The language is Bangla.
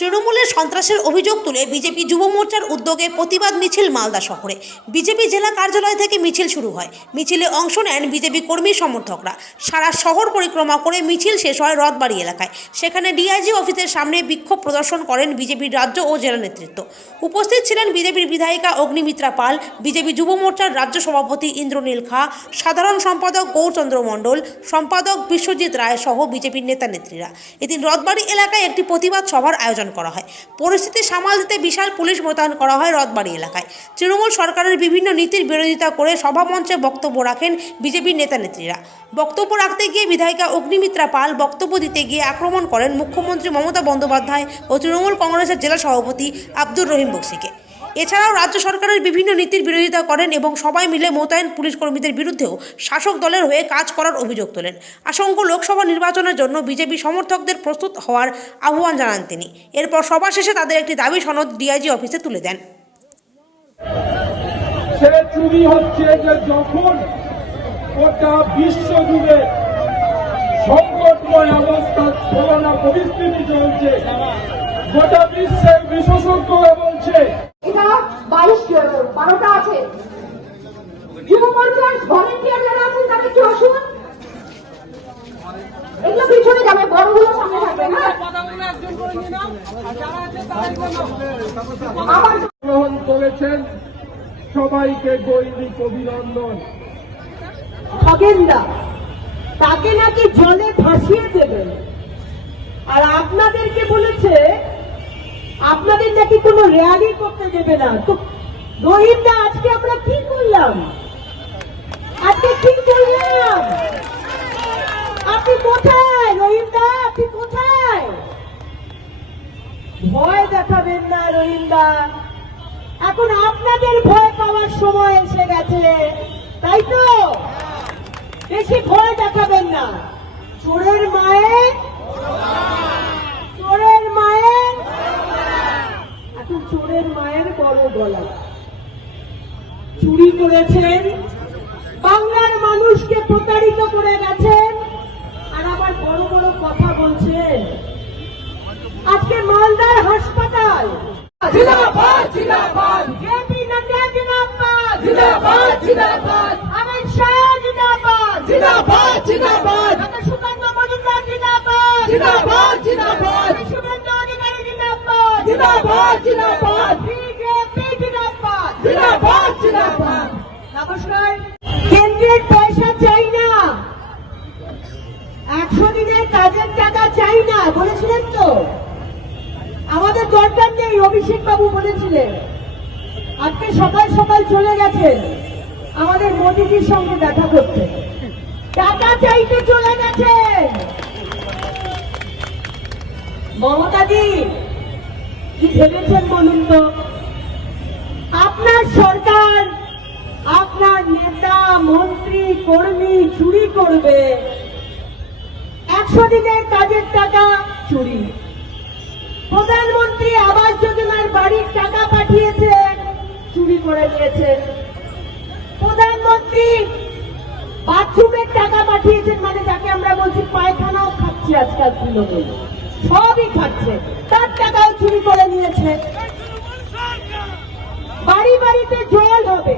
তৃণমূলের সন্ত্রাসের অভিযোগ তুলে বিজেপি যুব মোর্চার উদ্যোগে প্রতিবাদ মিছিল মালদা শহরে। বিজেপি জেলা কার্যালয় থেকে মিছিল শুরু হয়। মিছিলে অংশ নেন বিজেপি কর্মী সমর্থকরা। সারা শহর পরিক্রমা করে মিছিল শেষ হয় রথবাড়ি এলাকায়। সেখানে ডিআইজি অফিসের সামনে বিক্ষোভ প্রদর্শন করেন বিজেপির রাজ্য ও জেলা নেতৃত্ব। উপস্থিত ছিলেন বিজেপির বিধায়িকা অগ্নিমিত্রা পাল, বিজেপি যুব মোর্চার রাজ্য সভাপতি ইন্দ্রনীল খা, সাধারণ সম্পাদক গৌরচন্দ্র মণ্ডল, সম্পাদক বিশ্বজিৎ রায় সহ বিজেপির নেতা নেত্রীরা এদিন রথবাড়ি এলাকায় একটি প্রতিবাদ সভার আয়োজন করা হয়। পরিস্থিতি সামাল দিতে বিশাল পুলিশ মোতায়েন করা হয় রথবাড়ি এলাকায়। তৃণমূল সরকারের বিভিন্ন নীতির বিরোধিতা করে সভামঞ্চে বক্তব্য রাখেন বিজেপির নেতানেত্রীরা। বক্তব্য রাখতে গিয়ে বিধায়িকা অগ্নিমিত্রা পাল বক্তব্য দিতে গিয়ে আক্রমণ করেন মুখ্যমন্ত্রী মমতা বন্দ্যোপাধ্যায় ও তৃণমূল কংগ্রেসের জেলা সভাপতি আব্দুর রহিম বক্সিকে। এছাড়াও রাজ্য সরকারের বিভিন্ন নীতির বিরোধিতা করেন এবং সবাই মিলে মোতায়েন পুলিশ কর্মীদের বিরুদ্ধেও শাসক দলের হয়ে কাজ করার অভিযোগ তোলেন। আশঙ্ক লোকসভা নির্বাচনের জন্য বিজেপি সমর্থকদের প্রস্তুত হওয়ার আহ্বান জানান তিনি। এরপর সভা শেষে তাদের একটি দাবি সনদ ডিআইজি অফিসে তুলে দেন। অবস্থা করোনা পরিস্থিতি চলছে বারোটা আছে। যুব মোর্চার ভলেন্টিয়ার যারা আছেন তারা একটু আসুন। এগুলো পিছনে যাবে বড়গুলো সামনে থাকবে হ্যাঁ? গ্রহণ করেছেন সবাইকে গৈরিক অভিনন্দন। খগেনদা তাকে নাকি জলে ভাসিয়ে দেবেন। আর আপনাদেরকে বলেছে আপনাদের নাকি কোনো র্যালি করতে দেবে না। তো রহিমদা আজকে আমরা কি করলাম? আজকে কি করলাম? আপনি কোথায় রহিমদা আপনি কোথায়? ভয় দেখাবেন না রহিমদা এখন আপনাদের ভয় পাওয়ার সময় এসে গেছে, তাই তো? বেশি ভয় দেখাবেন না। চোরের মায়ের চোরের মায়ের এখন চোরের মায়ের বড় গলা। চুরি করেছেন বাংলার মানুষকে প্রতারিত করে গেছেন আর আবার বড় বড় কথা বলছেন। আজকে মালদার হাসপাতাল। জিন্দাবাদ জিন্দাবাদ। জেপি নাড্ডা জিন্দাবাদ। জিন্দাবাদ জিন্দাবাদ। অমিত শাহ জিন্দাবাদ। জিন্দাবাদ জিন্দাবাদ। ডক্টর সুকান্ত মজুমদার জিন্দাবাদ। জিন্দাবাদ জিন্দাবাদ। শুভেন্দু অধিকারী জিন্দাবাদ। জিন্দাবাদ জিন্দাবাদ। দরকার নেই অভিষেক বাবু বলেছিলেন, আজকে সকাল সকাল চলে গেছেন, আমাদের মোদিজির সঙ্গে দেখা করতে। টাকা চাইতে চলে গেছেন। মমতাদি, কি ভেবেছেন বলুন তো? আপনার সরকার, আপনার নেতা, মন্ত্রী, কর্মী চুরি করবে। একশো দিনের কাজের টাকা চুরি। প্রধানমন্ত্রী করে নিয়েছেন প্রধানমন্ত্রী, বাথরুমের টাকা পাঠিয়েছেন মানে যাকে আমরা বলছি পায়খানাও খাচ্ছে আজকাল তৃণমূল। সবই খাচ্ছে। তার টাকাও চুরি করে নিয়েছে। বাড়ি বাড়িতে জল হবে।